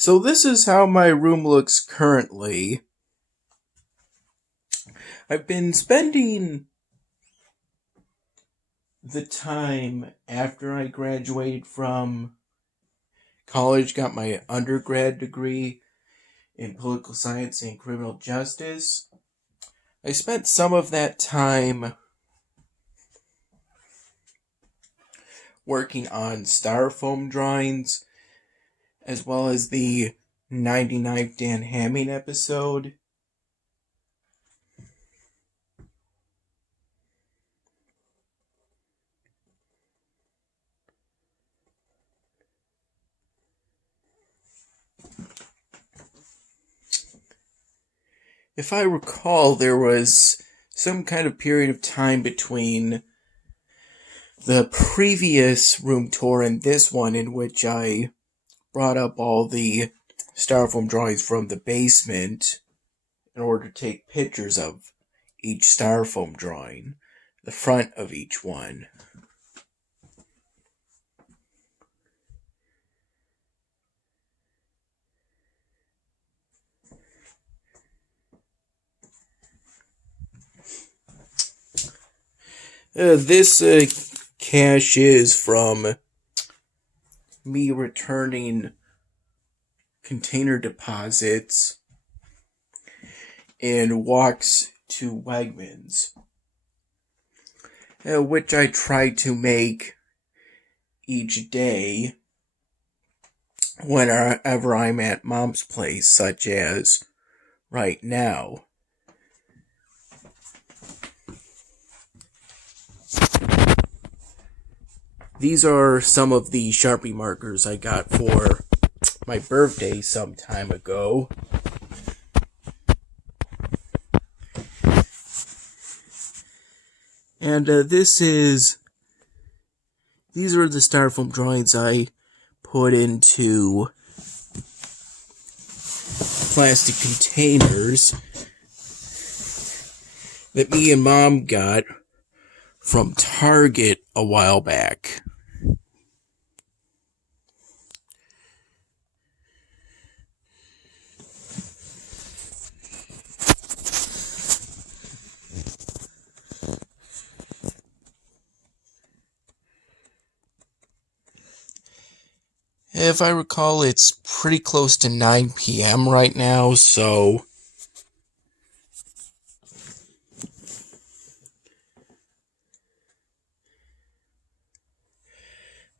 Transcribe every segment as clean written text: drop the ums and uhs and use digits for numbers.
So this is how my room looks currently. I've been spending the time after I graduated from college, got my undergrad degree in political science and criminal justice. I spent some of that time working on styrofoam drawings, as well as the 99th Dan Hamming episode. If I recall, there was some kind of period of time between the previous room tour and this one in which I brought up all the styrofoam drawings from the basement in order to take pictures of each styrofoam drawing, the front of each one. This cash is from me returning container deposits and walks to Wegmans, which I try to make each day whenever I'm at Mom's place, such as right now. These are some of the Sharpie markers I got for my birthday some time ago. And these are the styrofoam drawings I put into plastic containers that me and Mom got from Target a while back. If I recall, it's pretty close to 9 p.m. right now, so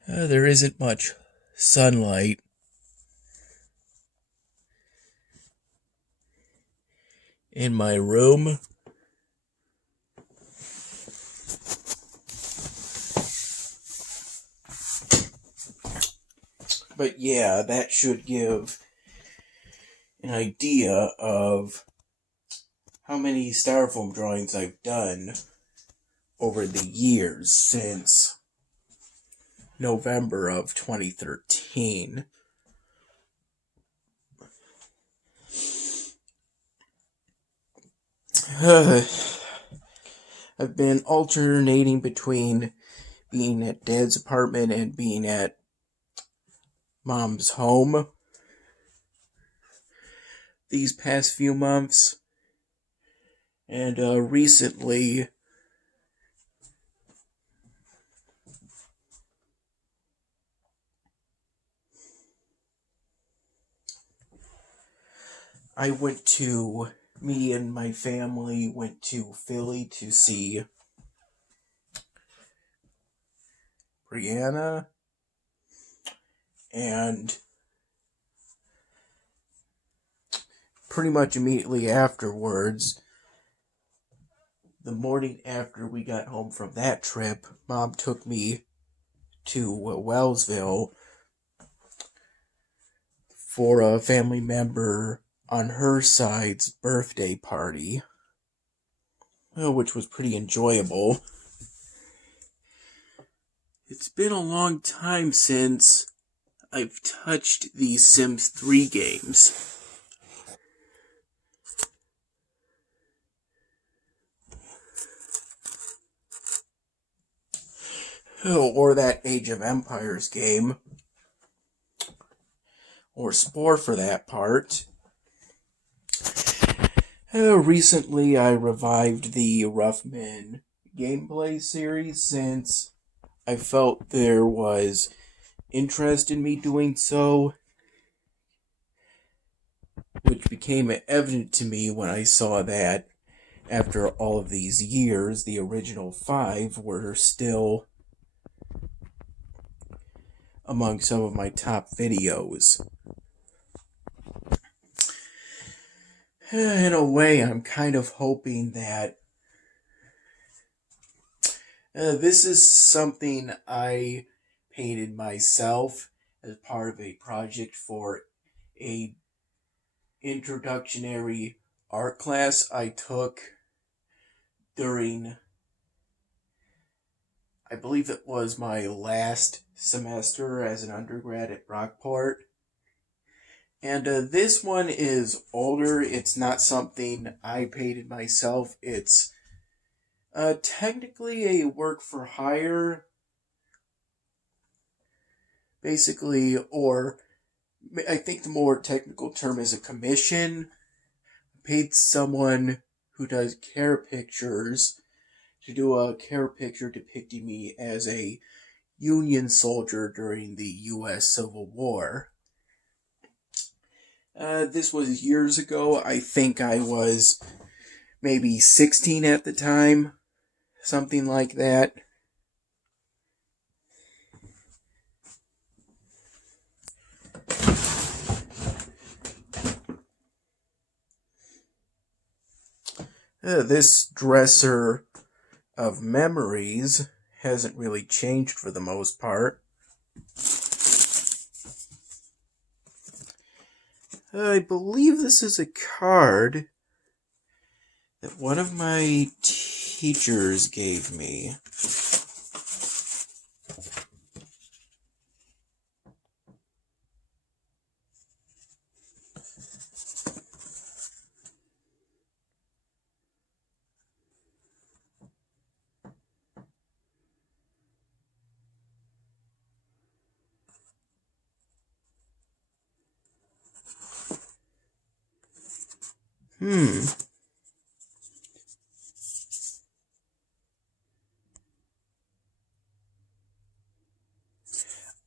there isn't much sunlight. In my room. But yeah, that should give an idea of how many styrofoam drawings I've done over the years since November of 2013. I've been alternating between being at Dad's apartment and being at Mom's home these past few months. And recently me and my family went to Philly to see Brianna, and pretty much immediately afterwards, the morning after we got home from that trip, Mom took me to Wellsville for a family member on her side's birthday party, which was pretty enjoyable. It's been a long time since I've touched these Sims 3 games. Or that Age of Empires game. or spore for that part. Recently I revived the Roughman gameplay series since I felt there was interest in me doing so, which became evident to me when I saw that after all of these years, the original 5 were still among some of my top videos. In a way, I'm kind of hoping that this is something I painted myself as part of a project for a introductory art class I took during, I believe it was my last semester as an undergrad at Brockport. And this one is older. It's not something I painted myself. It's technically a work for hire, basically, or I think the more technical term is a commission. I paid someone who does care pictures to do a care picture depicting me as a Union soldier during the U.S. Civil War. This was years ago. I think I was maybe 16 at the time. Something like that. This dresser of memories hasn't really changed for the most part. I believe this is a card that one of my teachers gave me.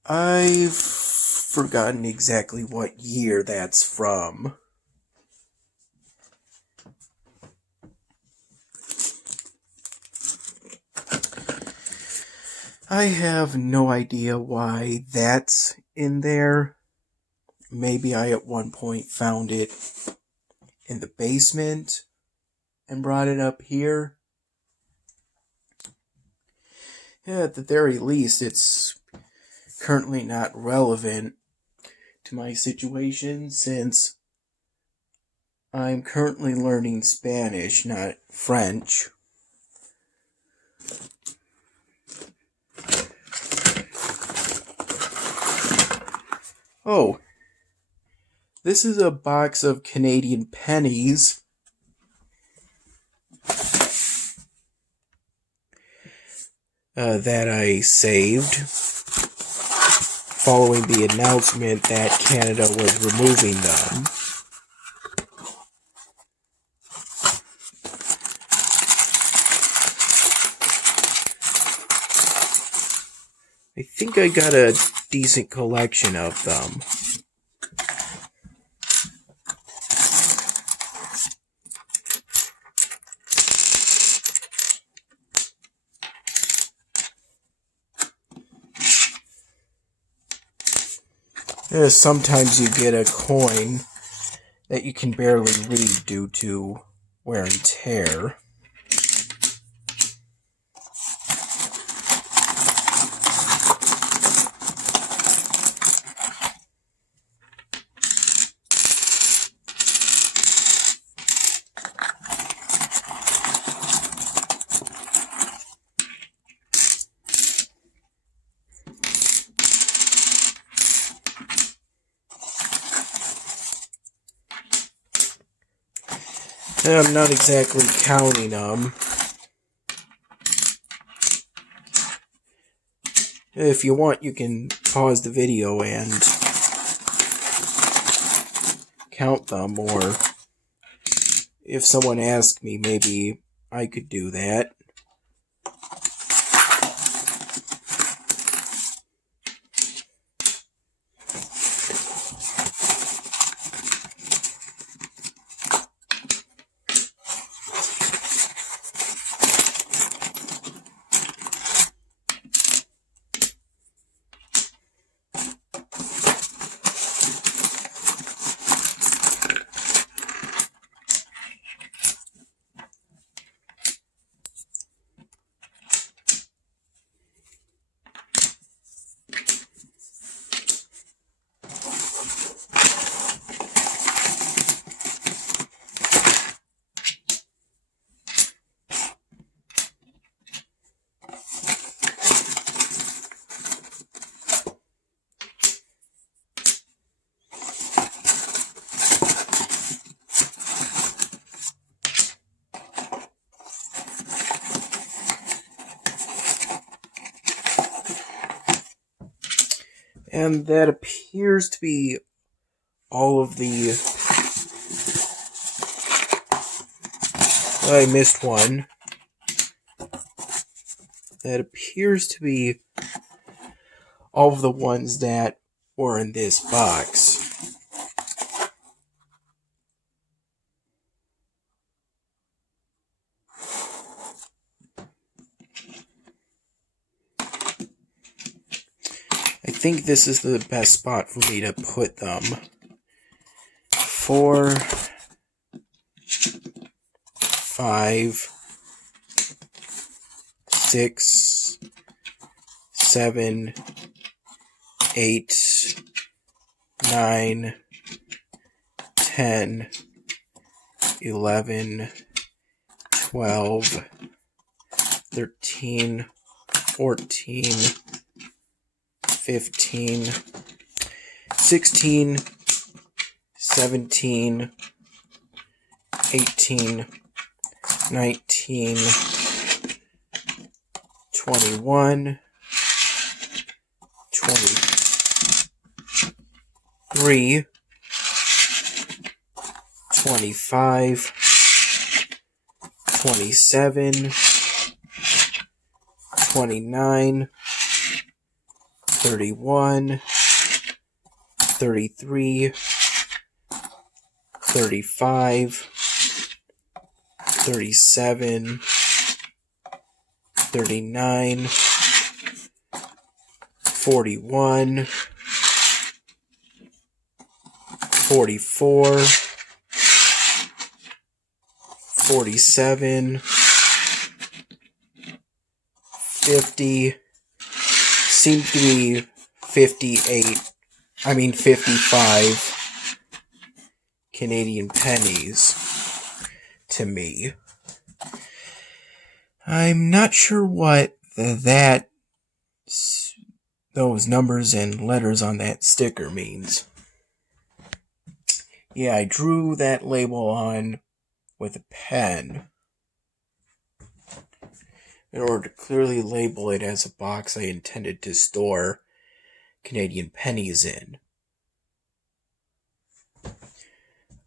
I've forgotten exactly what year that's from. I have no idea why that's in there. Maybe I at one point found it in the basement and brought it up here. Yeah, at the very least, it's currently not relevant to my situation since I'm currently learning Spanish, not French. Oh, this is a box of Canadian pennies. That I saved following the announcement that Canada was removing them. I think I got a decent collection of them. Sometimes you get a coin that you can barely read due to wear and tear. I'm not exactly counting them. If you want, you can pause the video and count them, or if someone asked me, maybe I could do that. And that appears to be all of the... I missed one. That appears to be all of the ones that were in this box. I think this is the best spot for me to put them. 4, 5, 6, 7, 8, 9, 10, 11, 12, 13, 14, 15, 16, 17, 18, 19, 21, 23, 25, 27, 29, 31, 33, 35, 37, 39, 41, 44, 47, 50, seemed to be 55 Canadian pennies to me. I'm not sure what those numbers and letters on that sticker means. Yeah, I drew that label on with a pen in order to clearly label it as a box I intended to store Canadian pennies in.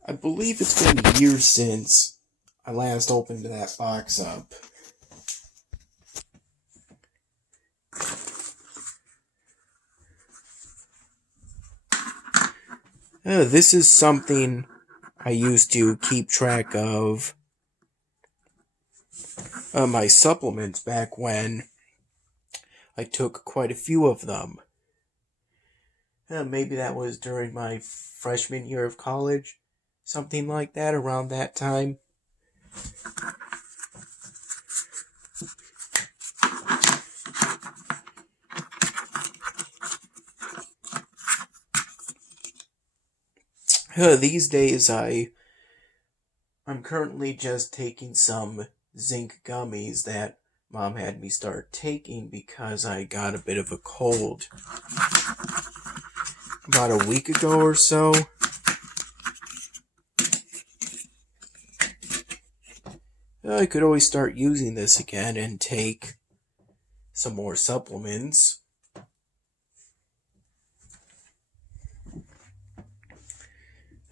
I believe it's been years since I last opened that box up. This is something I used to keep track of my supplements back when I took quite a few of them. Maybe that was during my freshman year of college, something like that, around that time. These days, I'm currently just taking some zinc gummies that Mom had me start taking because I got a bit of a cold about a week ago or so. I could always start using this again and take some more supplements.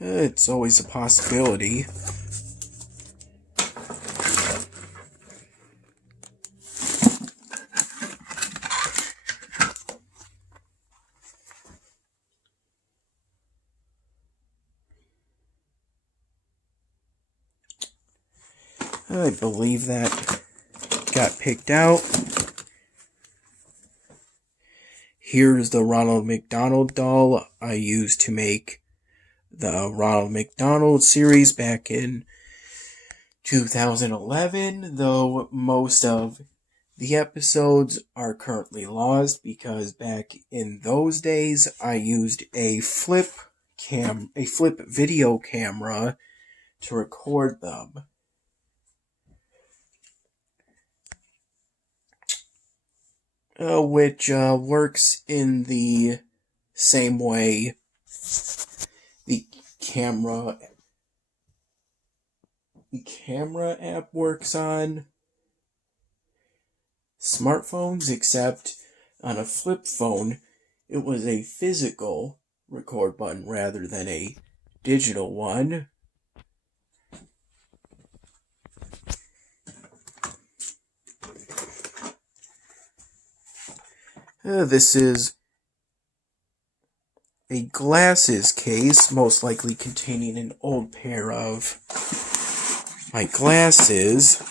It's always a possibility. I believe that got picked out. Here's the Ronald McDonald doll I used to make the Ronald McDonald series back in 2011, though most of the episodes are currently lost because back in those days I used a flip video camera to record them. Which works in the same way the camera app works on smartphones, except on a flip phone it was a physical record button rather than a digital one. This is a glasses case, most likely containing an old pair of my glasses.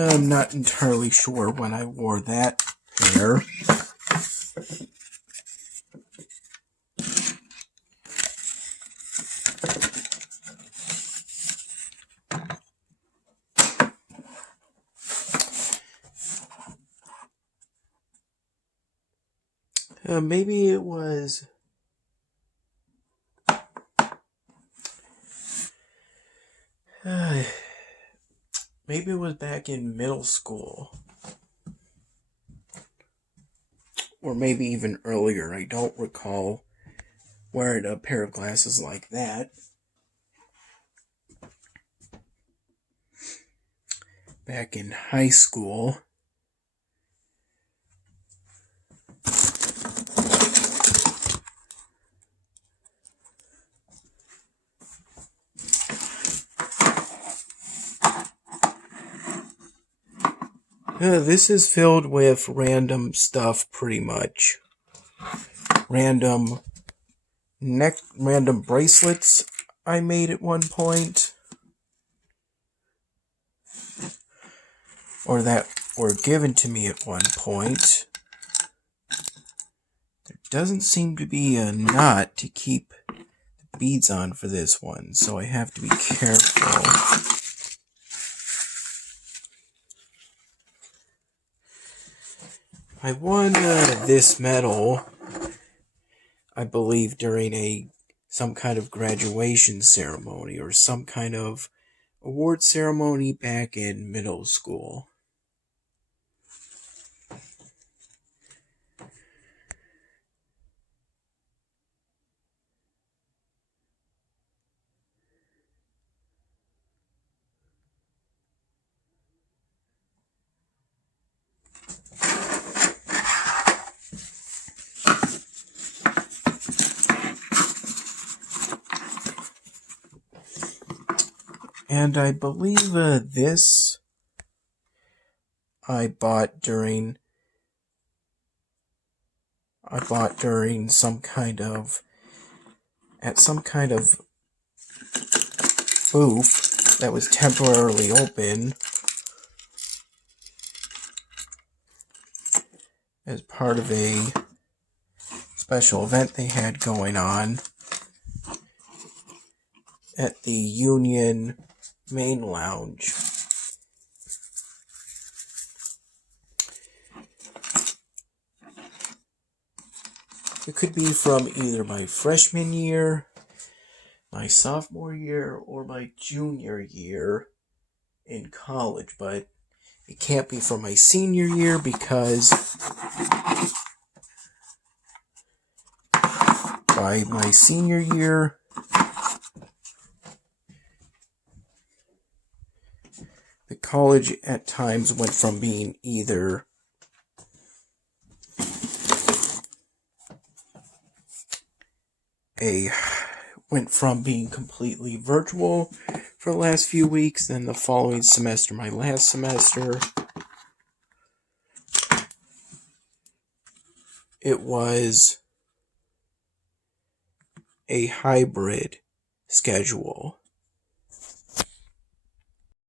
I'm not entirely sure when I wore that pair. Maybe it was maybe it was back in middle school. Or maybe even earlier. I don't recall wearing a pair of glasses like that. Back in high school. This is filled with random stuff, pretty much. Random bracelets I made at one point. Or that were given to me at one point. There doesn't seem to be a knot to keep the beads on for this one, so I have to be careful. I won this medal, I believe, during some kind of graduation ceremony or some kind of award ceremony back in middle school. And I believe this I bought during I bought during at some kind of booth that was temporarily open as part of a special event they had going on at the Union Main Lounge. It could be from either my freshman year, my sophomore year, or my junior year in college, but it can't be from my senior year because by my senior year, the college at times went from being completely virtual for the last few weeks, then the following semester, my last semester, it was a hybrid schedule.